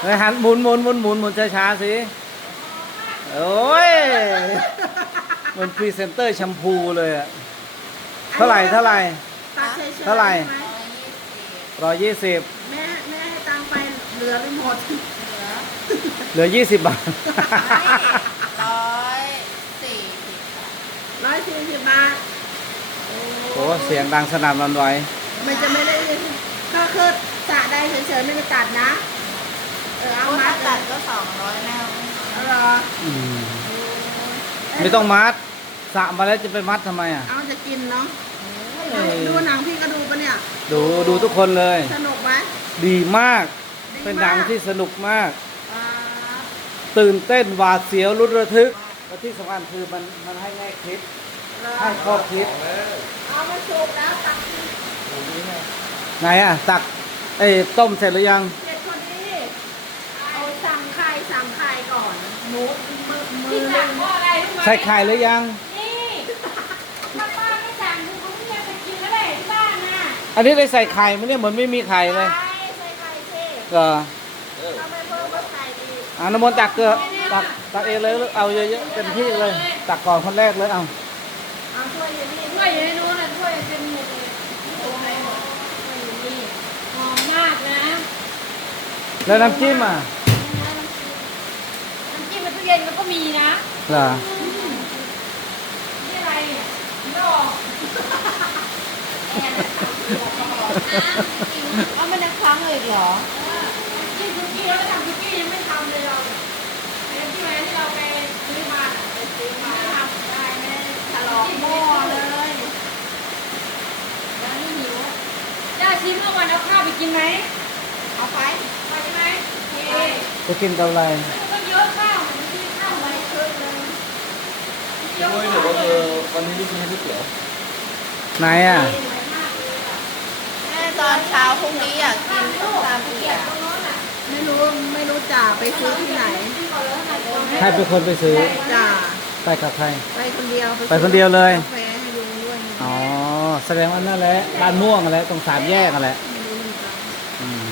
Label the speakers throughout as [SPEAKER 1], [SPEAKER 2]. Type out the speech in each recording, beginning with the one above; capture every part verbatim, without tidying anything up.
[SPEAKER 1] ไปหันหมุนหมุนหมุนหมุนหมุนช้าๆสิโอ้ยมันพรีเซนเตอร์แชมพูเลยอะเท่าไหร่เท่าไหร่
[SPEAKER 2] ตัดเฉยๆ
[SPEAKER 1] เท่าไหร่
[SPEAKER 2] ใช่ม
[SPEAKER 1] ร้อยยี่สิบ
[SPEAKER 2] แม่แม่ให้ตังค์ไปเหลือไปหมด
[SPEAKER 1] เหลือยี่สิบบาท
[SPEAKER 3] ร้อยสี่สิบ
[SPEAKER 2] ร้อยสี่สิบบาท
[SPEAKER 1] โอ้เสียงดังสนั่นหวันไหว
[SPEAKER 2] มันจะไม่ได้ก็คือตัดได้เฉยๆไม่ได้ตัดนะเออเอา
[SPEAKER 3] เอา
[SPEAKER 2] มั
[SPEAKER 3] มา
[SPEAKER 2] ด
[SPEAKER 3] ตัดก็สองร้อยแม่
[SPEAKER 2] เอาเหรอ
[SPEAKER 1] อืมไม่ต้องมัดสระมาแล้วจะไปมัดทำไมอ่ะ
[SPEAKER 2] เอาจะกินเนาะ
[SPEAKER 1] เอ้ย
[SPEAKER 2] ดูหนังพี่ก็ดูปะเนี่ย
[SPEAKER 1] ดูดูทุกคนเลย
[SPEAKER 2] สนุกไหม
[SPEAKER 1] ดีมาก
[SPEAKER 2] ดี
[SPEAKER 1] เป็นหนัง
[SPEAKER 2] มาก
[SPEAKER 1] ที่สนุกมาก
[SPEAKER 2] อ่า
[SPEAKER 1] ตื่นเต้นหวาดเสียวลุ้นระทึกและที่สำคัญคือมันมันให้แง่คิด
[SPEAKER 2] เหรอ
[SPEAKER 1] ให้ข้อคิด
[SPEAKER 2] เอามาสุกแล้วตักกิน
[SPEAKER 1] ไหนอ่ะ ตักเอ้ยต้มเสร็จหรือยัง
[SPEAKER 2] เด็ดคนนี้เอาสั่งไข่สั่งไข่ก่อนหมูมือมื
[SPEAKER 4] ที่
[SPEAKER 2] อ
[SPEAKER 4] สั่งเพราะอะไรรู้ไหม
[SPEAKER 1] ใส่ไข่หรือยัง
[SPEAKER 4] นี่ถ้าป้าไม่สั่งคุณก็ไม่จะไปกินแล้วแหละที่บ้านน่ะ
[SPEAKER 1] อันนี้ได้ใส่ไข่ไหมเนี่ยเหมือนไม่มีไข่เลย
[SPEAKER 2] ไข่ใส่ไข่เท่
[SPEAKER 1] ก็
[SPEAKER 2] ทำไมเพิ่มว่าไข่ดี
[SPEAKER 1] อ่าน้ำมนต์ตักเกลือตักตักเองเลยเอาเยอะๆเต็มที่เลย ตักก่อนคนแรกเลยเอา
[SPEAKER 2] เอาถ้วยอยู่นี่
[SPEAKER 4] ถ้วยอยู่ในนู้นน่ะถ้วยเป็นหมดเลยโอ้โหถ้วยอยู่นี่หอมมากนะ
[SPEAKER 1] แล้วน้ำจิ้มอ่ะ
[SPEAKER 4] น้ำจิ้มในตู้เย็นมันก็มีนะ
[SPEAKER 1] เหรอ
[SPEAKER 4] นี่อะไรเนี่ยไม่ออกแอนเอามันยังค้างเลยเหรอจิ้มคุกกี้แล้วก็ทำคุกกี้ยังไม่ทำเลยเราเนี่ยไอ้น้ำจิ้มอะไรที่เราไปซื้อมาน่ะไปซื้อมาไม่ทำได้ไม่ได้
[SPEAKER 2] ฉลองหม้อเลย
[SPEAKER 4] แล้วนี่หิวย่าชิมเมื่อวันเอาข้าวไปกินไหม
[SPEAKER 2] เอาไป
[SPEAKER 4] ไปใช่ไหมโอเค
[SPEAKER 1] จะกินกับอะไร
[SPEAKER 4] มันก็เยอะข้าวมันไม่ใช่ข้าวไว้เยอะเลยเยอะ
[SPEAKER 5] ด้วยห
[SPEAKER 4] มา
[SPEAKER 5] รื
[SPEAKER 4] ก
[SPEAKER 5] อว่า
[SPEAKER 4] เล
[SPEAKER 5] เอย อวันนี้ลูกกินให้ลูกเขียว
[SPEAKER 1] ไหนอ่ะ
[SPEAKER 3] แม่ตอนเช้าพรุ่งนี้อยากกินส้มตำอีกอ่ะ
[SPEAKER 2] ไม่รู้ไม่รู้จ่าไปซื้อที่ไหน
[SPEAKER 1] ใครเป็นคนไปซื้อ
[SPEAKER 2] จ่า
[SPEAKER 1] ไปกับใคร
[SPEAKER 2] ไปคนเดียว
[SPEAKER 1] ไปคนเดียวเลย
[SPEAKER 2] กาแฟให้ลุงด้วย
[SPEAKER 1] อ๋อ แสดงว่านั่นแหละร้านม่วงอะไรตรงสามแยกอะไร
[SPEAKER 2] ไม่รู้เหมือนกัน
[SPEAKER 1] อืม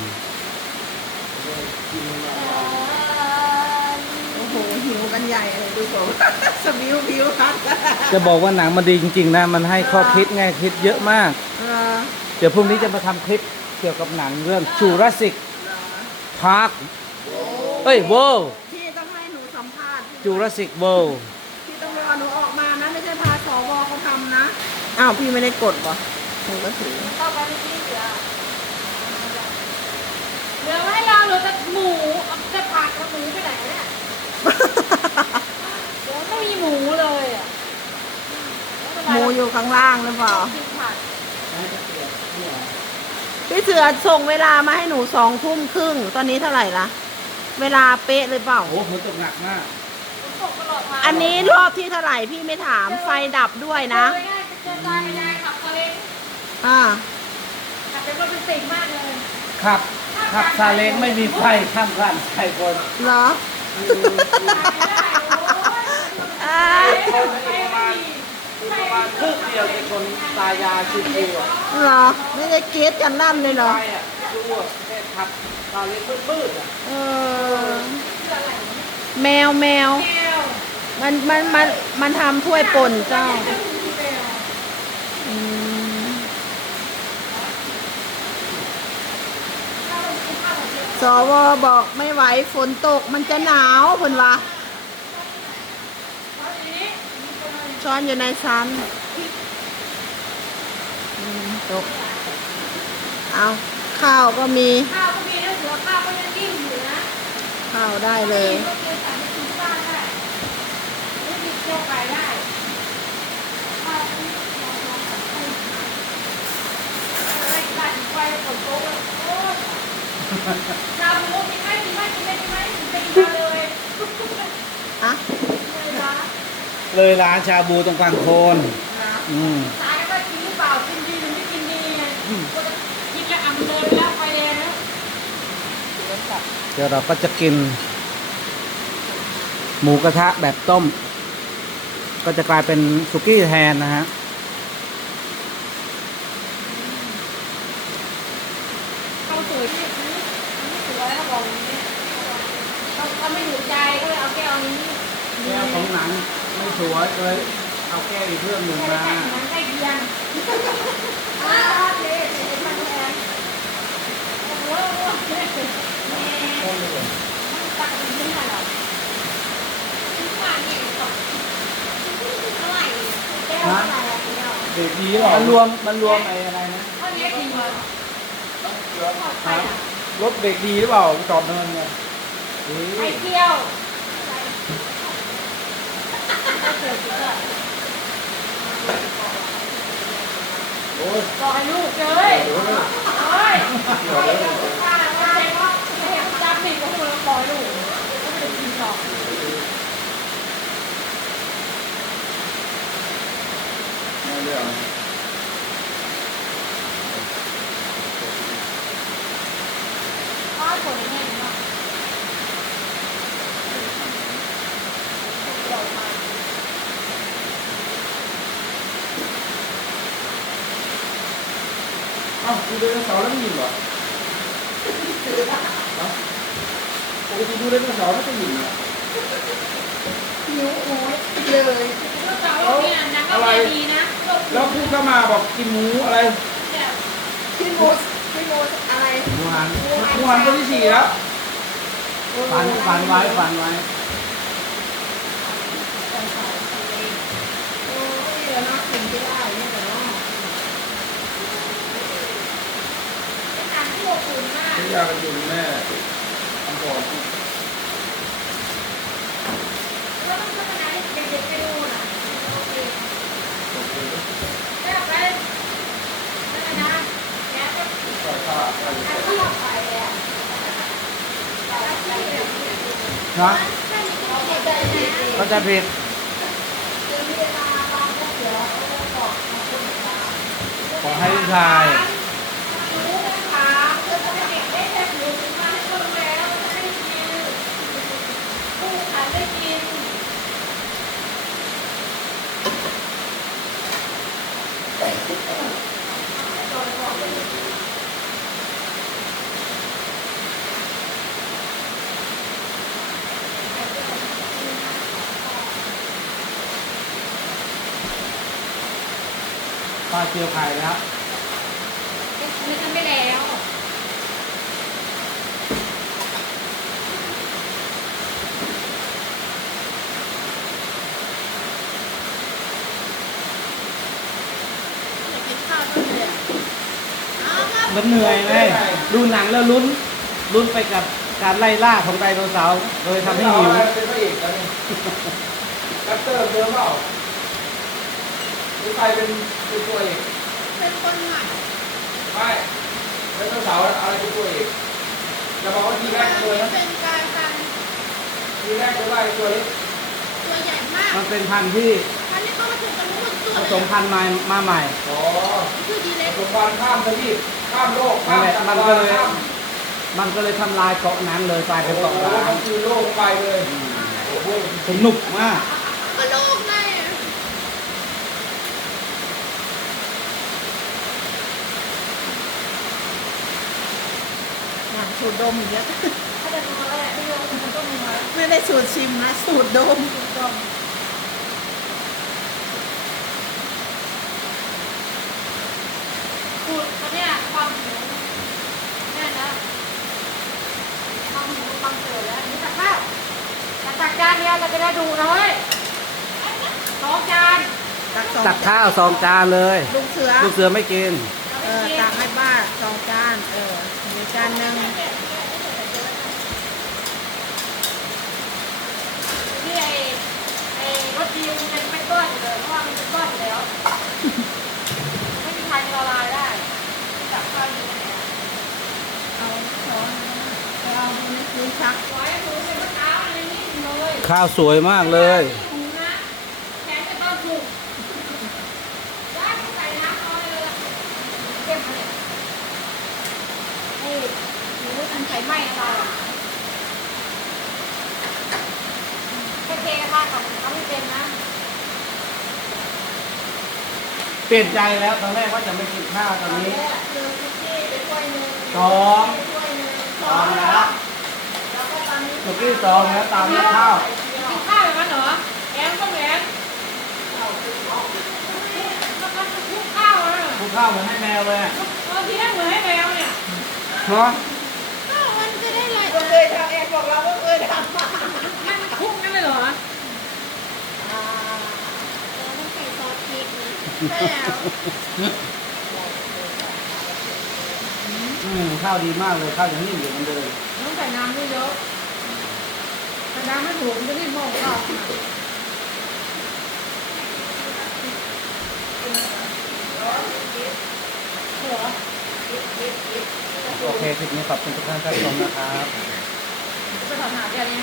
[SPEAKER 2] โอ้โหหิวกันใหญ่เลยดูผม สบิวบิวครับ
[SPEAKER 1] จะบอกว่าหนังมันดีจริงๆนะ มันให้ข้อคิดไงคิดเยอะมาก
[SPEAKER 2] เออ
[SPEAKER 1] เดี๋ยวพรุ่งนี้จะมาทำคลิปเกี่ยวกับหนังเรื่อง Jurassic Park เอ้ย World
[SPEAKER 2] พี่ต้องให้หนูสัมภาษณ์
[SPEAKER 1] Jurassic World
[SPEAKER 2] พี่ต้องรอหนูออกมานะไม่ใช่พาสวเขาทำนะอ้าวพี่ไม่ได้กดป่ะหนูก็ถือ
[SPEAKER 4] เข้าไปไม่ที่เหลือเหลือไว้ให้เราเหลือแต่หมูเอาจะผักกับหมูไปไหนเนี่ยเดี๋ยวไม่มีหมูเลยอ่ะ
[SPEAKER 2] หมูอยู่ข้างล่างหรือเปล่า
[SPEAKER 4] กินผัก
[SPEAKER 2] พี่เสือส่งเวลามาให้หนูสองทุ่มครึ่งตอนนี้เท่าไหร่ละเวลาเป๊ะเลยเปล่า
[SPEAKER 1] โอ้ฝนตกหนักมาก
[SPEAKER 4] ผมส่งตลอดทาง
[SPEAKER 2] อันนี้รอบที่เท่าไหร่พี่ไม่ถามไฟดับด้วยนะ
[SPEAKER 4] เลยง่ายเจอตาไม่ได้ขับมาเลย
[SPEAKER 2] อ่า
[SPEAKER 4] ขับเป็นรถเป็นติ่งมากเลย
[SPEAKER 1] ขับขับซาเล้งไม่มีไฟข้ามกันใส่คน
[SPEAKER 2] เหรอ
[SPEAKER 4] ไม่ได้โอ้ย
[SPEAKER 2] อ่า
[SPEAKER 1] คนอีกประมาณอีกประมาณครึ่งเดียวเป็นคนตายาชิวๆอ่ะ
[SPEAKER 2] เหรอไม่ได้เกตกันนั่นเลยเหรอ
[SPEAKER 1] ไฟอ่ะดูอ่ะแค่ขับซาเล้งมืดๆอ่ะ
[SPEAKER 2] เออแมวแมว
[SPEAKER 4] แก้ว
[SPEAKER 2] มันมันมันมันทำถ้วยป่นเจ้าอืมสวบอกไม่ไหวฝนตกมันจะหนาวเพิ่นว่าช้อนอยู่ในซ้ำอืมตกเอาข้าวก็มี
[SPEAKER 4] ข้าวก็มีนะเสือข้าวก็ยังดิ้นอยู่นะ
[SPEAKER 2] ข้าวได้เลย
[SPEAKER 4] ก็กินสั่งไปกินที่บ้านได้ไม่กินเจียวไก่ได้ข้าวก็มีลองลองสั่งให้อะไรกินได้กินไปฝนตกแล้วโอ้ยชาบูกินไหมกินไหมกินไหมกินไหมกินไปกินมาเลย
[SPEAKER 2] อะ
[SPEAKER 4] เลยนะ
[SPEAKER 1] เลยร้านชาบูตรงกลางโคนอืม
[SPEAKER 4] สายก็กินหรือเปล่ากินดีหรือไม่กินดีไงก็จะกินแล้วอ่ำเลยไปแล้วไฟแดงแล้ว
[SPEAKER 1] เดี๋ยวเราก็จะกิน หมูกระทะแบบต้ม ก็จะกลายเป็นสุกี้แทนนะฮะ
[SPEAKER 4] ข้าวสวยที่นี่สวยนะบอกอย่างนี้เขาเขาไม่ถูกใจก็เลยเอาแก้วนี้
[SPEAKER 1] แก้วของหนังไม่สวยเลยเอาแก้วอีกเครื่องหนึ่ง
[SPEAKER 4] แก้ว
[SPEAKER 1] มา
[SPEAKER 4] ใกล้เหมือนใกล้เคียงอ้าเจ๊เจ๊ทำแทนโอ้โหแม่ตักเป็นชิ้นอะไรหรอชิ้นกว่านี่ก่อนเท่าไหร่แก้วเท่าไหร่ละแก้ว
[SPEAKER 5] เด็กดีหรอ
[SPEAKER 1] มันรวมมันรวมไอ้อะไรนะ
[SPEAKER 4] เท่านี้ดีเลยขอดไปอ่ะ
[SPEAKER 5] รถเบรกดีหรือเปล่าจอดเนินเนี่ย
[SPEAKER 4] ไปเที่ยวไปเที่ยวก็
[SPEAKER 5] โอ้ย
[SPEAKER 4] บอกให้ลูกเลยเฮ้ยป้าว่าเจ๊ก็ไม่เห็นจับผิดก็คือปล่อยลูกก็ไม่ได้กินหรอก
[SPEAKER 5] ไม่เรื่อง
[SPEAKER 4] ป้าสวยแน่เนาะ
[SPEAKER 5] เอ้าดูไดโนเสาร์แล้วไม่ยินเหรอปกติดูไดโนเสาร์ไม่จะยินเหรอ
[SPEAKER 2] หิวโอ้ยเลย
[SPEAKER 4] ลูกสาวเราเนี่ยนางก็แม่ดีนะ
[SPEAKER 5] แล้วพูดเข้ามาบอกกินหมูอะไร
[SPEAKER 4] เนี่ย
[SPEAKER 2] พี่โมสพี่โมสอะไร
[SPEAKER 1] หมูหัน
[SPEAKER 5] เมื่อวานคนที่สี่แล้ว
[SPEAKER 1] ฝันฝันไว้ฝันไว้
[SPEAKER 2] โอ้ยเดี๋ยวน่ากินไม่ได้เนี่ยเดี๋ยวน้อง
[SPEAKER 4] เป็นการที่อบอุ่นมาก
[SPEAKER 5] ที่ยากันอยู่แม่ทำก่อน
[SPEAKER 4] แล้วต้องพัฒนาให้เด็กๆไปดูน่ะโอเคแม่ไปนั่นนะแม่ก็
[SPEAKER 5] ใส่ผ้าใส่
[SPEAKER 4] อาชีพไปอ่ะอาชีพเนี่ย
[SPEAKER 1] นะ
[SPEAKER 4] แค่นี้ก็เสียใจนะ
[SPEAKER 1] เขาใจะผิด
[SPEAKER 4] คือพิจารณาบางพวกเดี๋ยวเราก็ต้องบอกมาคนตา
[SPEAKER 1] ขอให้ลูกชาย
[SPEAKER 4] รู้นะคะเพื่อจะให้เด็กได้แค่หนูถึงมาให้คนแล้วจะได้กินผู้ขายได้กิน
[SPEAKER 1] ปลาเจียวไข่แล้ว
[SPEAKER 4] ไม่ทำไม่แล้ว
[SPEAKER 1] มันเหนื่อยไงดูหนังแล้วลุ้นลุ้นไปกับการไล่ล่าของไดโนเสาร์โดยทำให้หิว
[SPEAKER 5] เป็นพระเอกแล้วนี่แรปเตอร์เดิมเปล่าหรือใครเป็นเป็นตัวเอก
[SPEAKER 3] เป็นคนใหม่
[SPEAKER 5] ไม่ไดโนเสาร์อะไรเป็นตัวเอกจะบอกว่าทีแรกตัวนะ
[SPEAKER 3] เป็นกายพันธุ์
[SPEAKER 5] ทีแรกจะว่าไอ้ตัวเล็ก
[SPEAKER 3] ตัวใหญ่มาก
[SPEAKER 1] มันเป็นพันธุ์ที่
[SPEAKER 3] อันนี้ก็มาถึงตรงนู้นตัว
[SPEAKER 1] ผ
[SPEAKER 3] เลย
[SPEAKER 1] สมพันธุ์มามาใหม่
[SPEAKER 5] อ๋อ
[SPEAKER 3] คือดีเล็ก
[SPEAKER 5] สมบัติข้ามทวีปข้ามโลก
[SPEAKER 1] นั่
[SPEAKER 5] ข้าน ม
[SPEAKER 1] แหละ
[SPEAKER 5] จักร
[SPEAKER 1] มัน
[SPEAKER 5] วา
[SPEAKER 1] ก็
[SPEAKER 5] ล
[SPEAKER 1] เลย
[SPEAKER 5] ข้าม
[SPEAKER 1] มันก็เลยทำลายเกาะนั้นเลยกลายเป็น
[SPEAKER 5] โอ้
[SPEAKER 1] เกาะ
[SPEAKER 5] โห
[SPEAKER 1] ร้าง
[SPEAKER 5] มันคือโลกไปเลยโอ้โห
[SPEAKER 1] สนุกมาก
[SPEAKER 3] ก็ลูกไง
[SPEAKER 2] หนังสูตรดมอย่างเงี้ย
[SPEAKER 4] ถ้าจะดูอะไรไม่รู้มันก็มีมา
[SPEAKER 2] ไม่ได้สูตรชิมนะสูตรดม
[SPEAKER 4] ดมสูตรเขาเนี่ยความหิวแน่นะความหิวความเกิดแล้วนี่ตักข้าวแต่ตักจานเดียวเราจะได้ดูนะเฮ้ยสองจาน
[SPEAKER 2] ตักสอง
[SPEAKER 1] ตักข้าวสองจานเลย
[SPEAKER 2] ลูกเสือ
[SPEAKER 1] ลูกเสือไม่กิน
[SPEAKER 2] เออตักให้บ้านสองจานเออมีจานหนึ่ง
[SPEAKER 4] นี่ไอ้ไอ้รถดีมันเป็นไม่ก้อนอยู่เลยเพราะว่ามันเป็นก้อนอยู่แล้วไม่มีใครละลายได้ตักข้าวอยู่เนี่ย
[SPEAKER 2] เอาช้อนไปเอาในลิ้นชัก
[SPEAKER 4] ไว้หมูเป็นมะพร้าวอะไรนี่เลย
[SPEAKER 1] ข้าวสวยมากเลย
[SPEAKER 4] หมูนะแถมเป็นต้นถูกได้ใส่น้ำเอาเลยเก็บมาเลยไอ้หมูอันไฟไหม้อะไรอ่ะแค่เทกระทะก่อนเขาไม่เป็นนะ
[SPEAKER 1] เปลี่ยนใจแล้วตอนแรกว่าจะไม่กินข้าวตอนนี้
[SPEAKER 2] เรือคุกกี้ไปถ้วยหนึ่ง
[SPEAKER 1] สอง
[SPEAKER 2] ถ้วยหนึ่ง
[SPEAKER 1] สองแล้ว
[SPEAKER 2] แล้วก็ตอนนี้
[SPEAKER 1] เมื่อที่สองนะตามด้วยข้าว
[SPEAKER 4] กินข้าวอย่างนั้นเหรอแอนก็แอนแล้วก็คลุกข้าวนะ
[SPEAKER 1] คลุกข้าวเหมือนให้แมวเลยอะ
[SPEAKER 4] บางทีให้เหมือนให้แมวเนี่ย
[SPEAKER 1] เนาะ
[SPEAKER 3] มันจะได้ไร
[SPEAKER 2] ก็เคยทำแอนบอกเราว่าเคยทำมา
[SPEAKER 4] มันคลุกนั่นเลยเหรอ
[SPEAKER 3] ต้องใส่ซอสพริกนะแม่
[SPEAKER 1] อืมข้าวดีมากเลยข้าวยังนิ่มอยู่เหมือนเดิม
[SPEAKER 4] ต้องใส่น้ำเยอะๆใส่น้ำไม่ถูกมันจะรีบมองข้าว
[SPEAKER 1] โอเคคลิปนี้ขอบคุณทุกท่านที่รับชมนะครับ
[SPEAKER 4] จะถอดหาแกเนี่ย